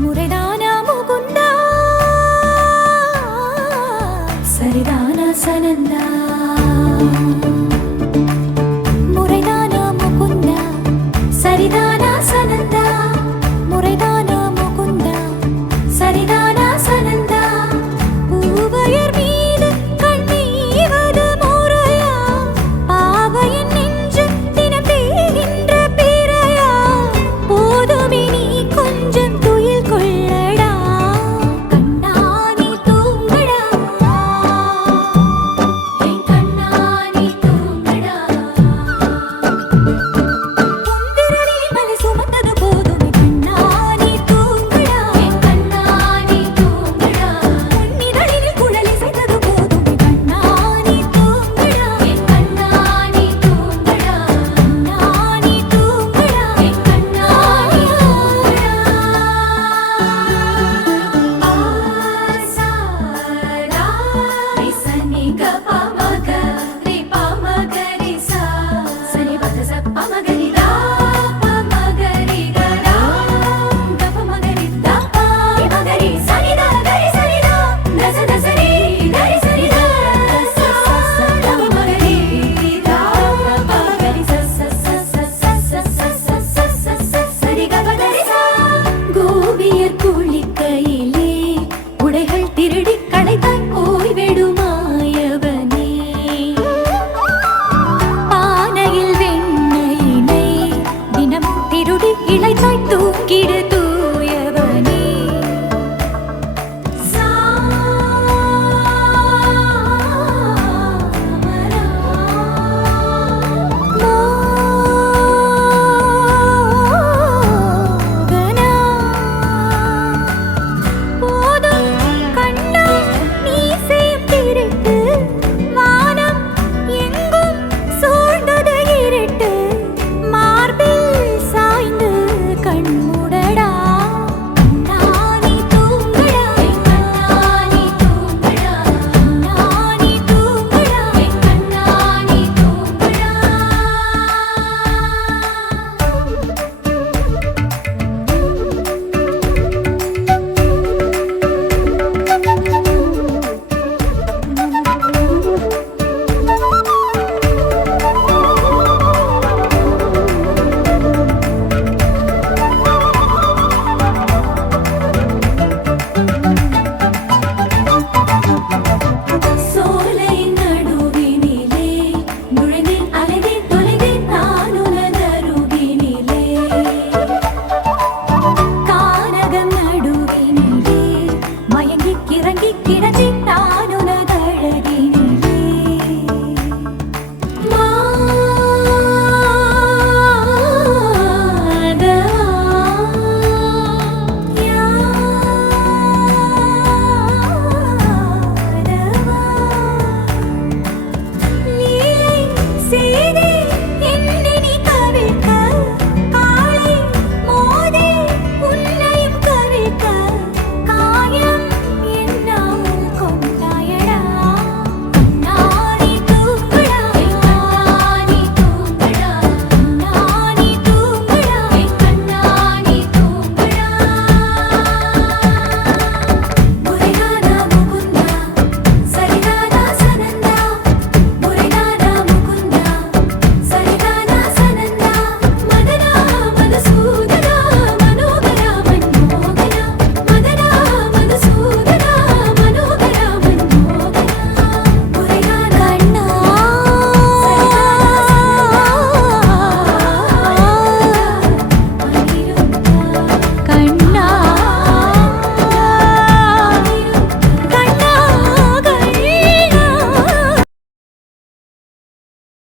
முறைதானா முகுந்தா சரிதானா சனந்தா முறைதானா முகுந்தா சரிதானா சனந்தா முறைதானா முகுந்தா சரிதானா சனந்தா பூவையர் மீது கண்ணீவது முறையா பாவையின் நெஞ்சு தினம் தேகின்ற பிறையா போதுமே நீ கொஞ்சம் துயில் கொள்ளடா கண்ணா நீ தூங்கடா என் கண்ணா நீ தூங்கடா உந்திரடி மலை சுமந்தது போதுமே கண்ணா நீ தூங்கடா என் கண்ணா நீ தூங்கடா உன்னிதழில் குழல் இசைத்தது போதுமே கண்ணா நீ தூங்கடா என் கண்ணா நீ தூங்கடா கண்ணா நீ தூங்கடா என் கண்ணா நீ தூங்கடா ஆசாரா ரிசனி கபமக ரிபமகரி சா சனி பதச பமகரி ரா பமகரி கரா கபமகரி தா பமகரி சனி தா கரி சனி தா தச தசரி கரி சனி தா ச ச பமகரி தா பமகரி ச ச ச ச ச ச ச ச சரி கபகரி சா கோபியர் குளிக்கையிலே உடைகள் திருடி களைத்தாய் ஓய்வெடுமாயவனே பானையில் வெண்ணையினை தினம் திருடி இளைத்தாய் தூக்கிடு தூயவனே மோகனா போதும் கண்ணா நீ செய்யும் திருட்டு வானம் எங்கும் சூழ்ந்தது இருட்டு மார்பில் சாய்ந்து கண்மூடடா கண்ணா நீ தூங்கடா கண்ணா நீ தூங்கடா கண்ணா நீ தூங்கடா கண்ணா நீ தூங்கடா சோலை நடுவினிலே நுழைந்தேன் அலைந்தேன் தொலைந்தேன் நான் உனதருகினிலே கானகம் நடுவினிலே மயங்கி கிறங்கி கிடந்தேன்